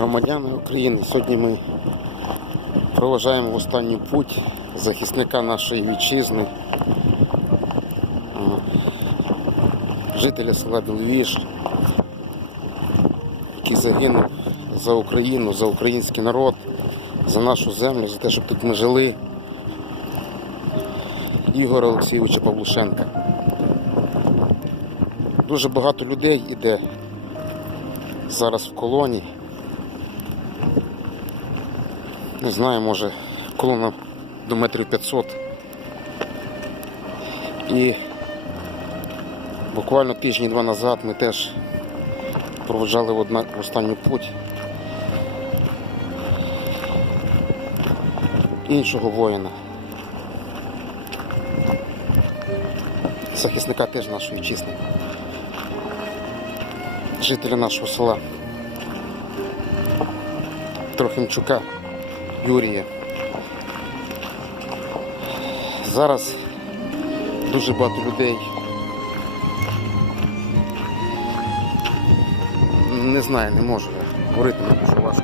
Громадяни України, сьогодні ми проважаємо в останню путь захисника нашої вітчизни, жителя села Біловіж, який загинув за Україну, за український народ, за нашу землю, за те, щоб тут ми жили. Ігора Олексійовича Павлушенка. Дуже багато людей іде зараз в колоні. Не знаю, може колона до метрів 500. І буквально тижні-два назад ми теж проводжали в, останню путь іншого воїна. Захисника теж нашої вітчизни. Жителя нашого села. Трохимчука Юрія. Зараз дуже багато людей. Не знаю, не можу. Говорити дуже важко. Вибачте.